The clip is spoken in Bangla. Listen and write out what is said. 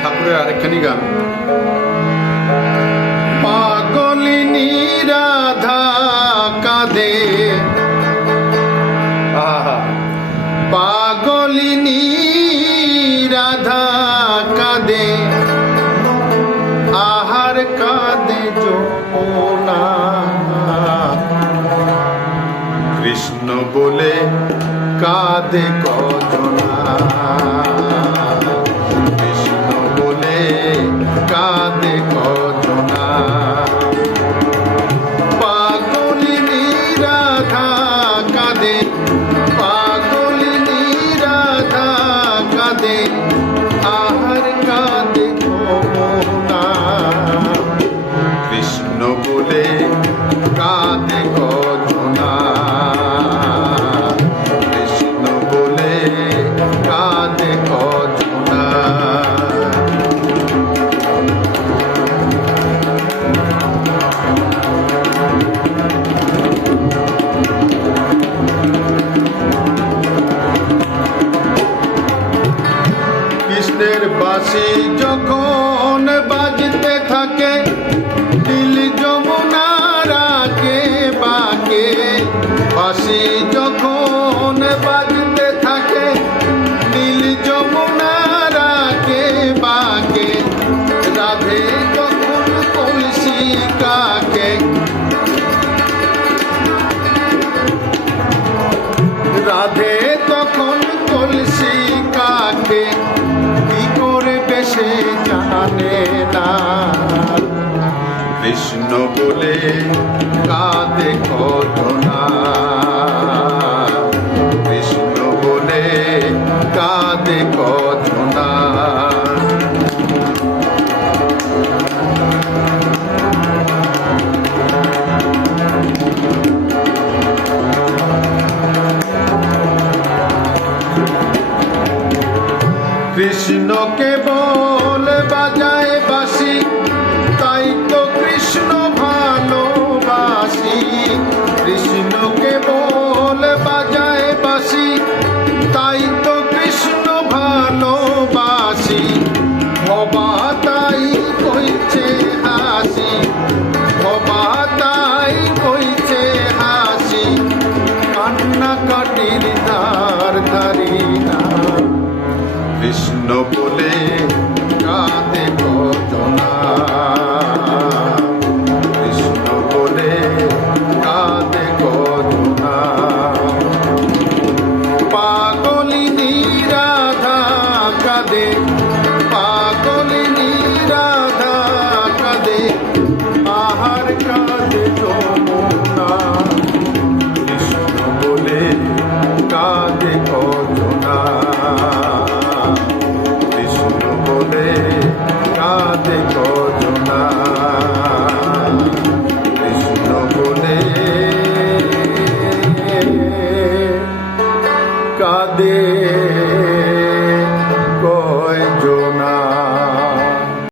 ঠাকুরের আরেকখানি গান। পাগলিনী রাধা কাঁদে, পাগলিনী রাধা কাঁদে, আহার কাঁদে যমুনা। কৃষ্ণ বলে কাঁদে কজনা, কৃষ্ণ বলে কাঁদে কজনা। পাগলিনী রাধা কাঁদে, পাগলিনী রাধা কাঁদে, আহার কাঁদে যমুনা। কৃষ্ণ বলে কাঁদে কজনা, কৃষ্ণ বলে কাঁদে কজনা। কৃষ্ণের বাঁশি যখন বাজতে থাকে, নীল যমুনার আগে বাঁকে। বাঁশি যখন বাজতে থাকে, নীল যমুনার আগে বাঁকে। রাধে যখন কলসি কাকে, রাধে তখন কলসি কাকে, কি করবে সে জানে না। কৃষ্ণ বলে কাঁদে কজনা, কৃষ্ণ বলে কাঁদে কজনা। কৃষ্ণ কেবল বাজায় বাঁশি, তাই তো কৃষ্ণ ভালোবাসি। কৃষ্ণ কেবল বাজায় বাঁশি, তাই তো কৃষ্ণ ভালোবাসি। ভবা তাই কইছে হাসি, ভবা তাই কইছে হাসি। কান্না কাটির ধার ধারি না, কৃষ্ণ বলে কাঁদে কজনা, কৃষ্ণ বলে কাঁদে কজনা। পাগলিনী রাধা কাঁদে, পাগলিনী রাধা কাঁদে, আহার কাঁদে যমুনা।